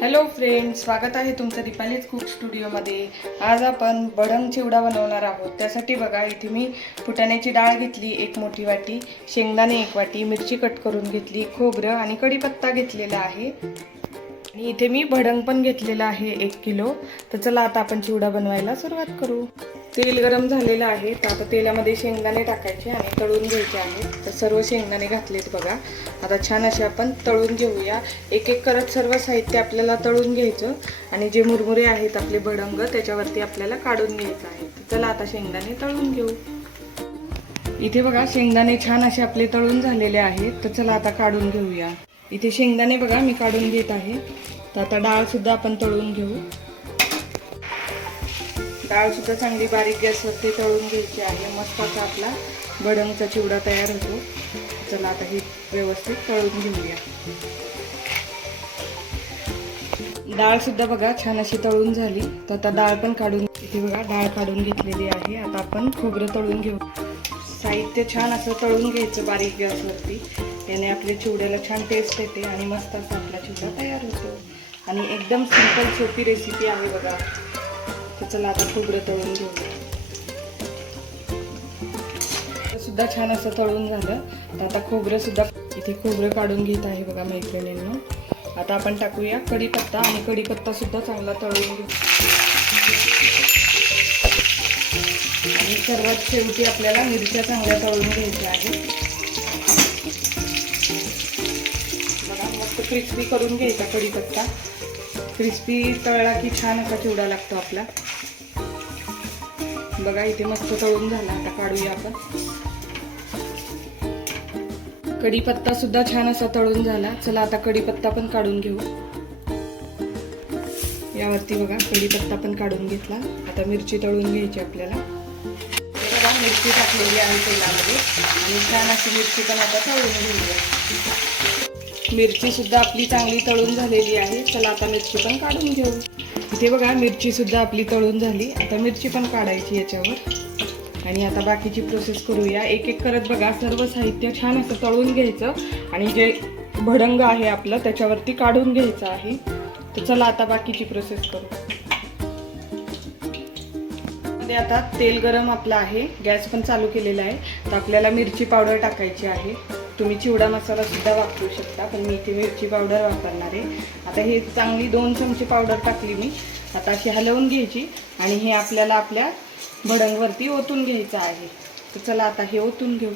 Hello friend स्वागत आहे तुमचं दीपालीच कुक स्टुडिओमध्ये आज आपण बडंग चिवडा बनवणार आहोत. त्यासाठी बघा इथे मी फुटाण्याची डाळ घेतली एक मोठी वाटी शेंगदाणे एक वाटी मिरची कट करून घेतली खोबरं आणि कढीपत्ता घेतलेला आहे. आणि इथे मी भडंग पण घेतलेला आहे एक किलो. तर चला आता आपण चिवडा बनवायला सुरुवात करू. तेल गरम झालेलं आहे. तर आता तेलामध्ये शेंगदाणे टाकायचे आणि तळून घ्यायचे आहेत तर सर्व शेंगदाणे घातलेत बघा. आता छान असे आपण तळून घेऊया. एक एक करत सर्व साहित्य आपल्याला तळून घ्यायचं. आणि जे मुरमुरे आहेत आपले भडंग त्याच्यावरती आपल्याला काढून घ्यायचं आहे. चला आता शेंगदाणे तळून घेऊ. इथे बघा शेंगदाणे छान असे आपले तळून झालेले आहेत. तर चला आता काढून घेऊया. इथे शेंगदाणे बघा मी काढून घेत आहे. तर आता डाळ सुद्धा आपण तळून घेऊ. डाळसुद्धा चांगली बारीक गॅसवरती तळून घ्यायची आहे. मस्त असा आपला भडंगचा चिवडा तयार होतो. चला आता ही व्यवस्थित तळून घेऊया. डाळसुद्धा बघा छान अशी तळून झाली. तर आता डाळ पण काढून इथे बघा डाळ काढून घेतलेली आहे. आता आपण खोबरं तळून घेऊ. साहित्य छान असं तळून घ्यायचं बारीक गॅसवरती. याने आपल्या चिवड्याला छान टेस्ट येते आणि मस्त असा आपला चिवडा तयार होतो. आणि एकदम सिंपल सोपी रेसिपी आहे बघा. तर चला आता खोबरं तळून घेऊ सुद्धा छान असं तळून झालं. तर आता खोबरं सुद्धा इथे खोबरं काढून घेत आहे बघा मैत्रिणींना. आता आपण टाकूया कढीपत्ता आणि कढीपत्ता सुद्धा चांगला तळून घेऊ. आणि सर्वात शेवटी आपल्याला मिरच्या चांगल्या तळून घ्यायच्या आहेत. बघा मस्त क्रिस्पी करून घ्यायचा कढीपत्ता. क्रिस्पी तळला की छान असा चिवडा लागतो आपला. बघा इथे मस्त तळून झाला. आता काढूया आपण. कढीपत्ता सुद्धा छान असा तळून झाला. चला आता कढीपत्ता पण काढून घेऊ. यावरती बघा कढीपत्ता पण काढून घेतला. आता मिरची तळून घ्यायची आपल्याला. बघा मिरची टाकलेली आहे तेलामध्ये. आणि छान अशी मिरची पण आता तळून घेऊया. मिरचीसुद्धा आपली चांगली तळून झालेली आहे. चला आता मिरची पण काढून घेऊ. इथे बघा मिरचीसुद्धा आपली तळून झाली. आता मिरची पण काढायची याच्यावर. आणि आता बाकीची प्रोसेस करूया. एक एक करत बघा सर्व साहित्य छान असं तळून घ्यायचं. आणि जे भडंग आहे आपलं त्याच्यावरती काढून घ्यायचं आहे. तर चला आता बाकीची प्रोसेस करू. आता तेल गरम आपलं आहे. गॅस पण चालू केलेला आहे. तर आपल्याला मिरची पावडर टाकायची आहे. तुम्ही चिवडा मसाला सुद्धा वापरू शकता पण मी इथे मिरची पावडर वापरणार आहे. आता हे चांगली दोन चमचे पावडर टाकली मी. आता अशी हलवून घ्यायची आणि हे आपल्याला आपल्या भडंगवरती ओतून घ्यायचं आहे. तर चला आता हे ओतून घेऊ.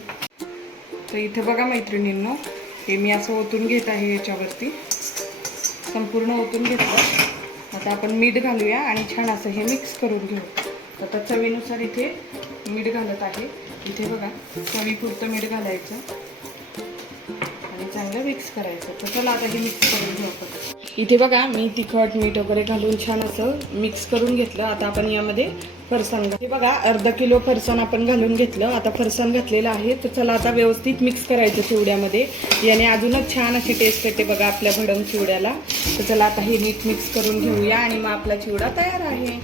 तर इथे बघा मैत्रिणींनो हे मी असं ओतून घेत आहे याच्यावरती. संपूर्ण ओतून घेतलं. आता आपण मीठ घालूया आणि छान असं हे मिक्स करून घेऊ. आता चवीनुसार इथे मीठ घालत आहे. इथे बघा चवीपुरतं मीठ घालायचं. मिक्स करायचं. तर चला आता हे मिक्स करून घेऊ आपण इथे बघा मी तिखट मीठ वगैरे घालून छान असं मिक्स करून घेतलं. आता आपण यामध्ये फरसाण हे बघा अर्धा किलो फरसाण आपण घालून घेतलं. आता फरसाण घातलेलं आहे. तर चला आता व्यवस्थित मिक्स करायचं चिवड्यामध्ये. याने अजूनच छान अशी टेस्ट येते बघा आपल्या भडंग चिवड्याला. तर चला आता हे नीट मिक्स करून घेऊया आणि मग आपला चिवडा तयार आहे.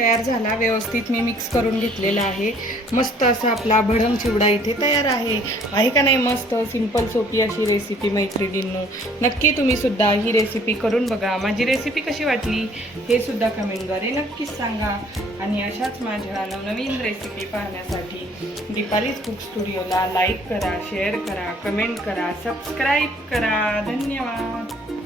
तयार झाला व्यवस्थित मी मिक्स करून घेतलेला आहे. मस्त असा आपला भडंग चिवडा इथे तयार आहे. आहे का नाही मस्त सिंपल सोपी अशी रेसिपी मैत्रिणींनो. नक्की तुम्ही सुद्धा ही रेसिपी करून बघा. माझी रेसिपी कशी वाटली हे सुद्धा कमेंटद्वारे नक्कीच सांगा. आणि अशाच माझ्या नवनवीन रेसिपी पाहण्यासाठी दीपालीज कुक स्टुडिओला लाईक करा शेअर करा कमेंट करा सबस्क्राईब करा. धन्यवाद.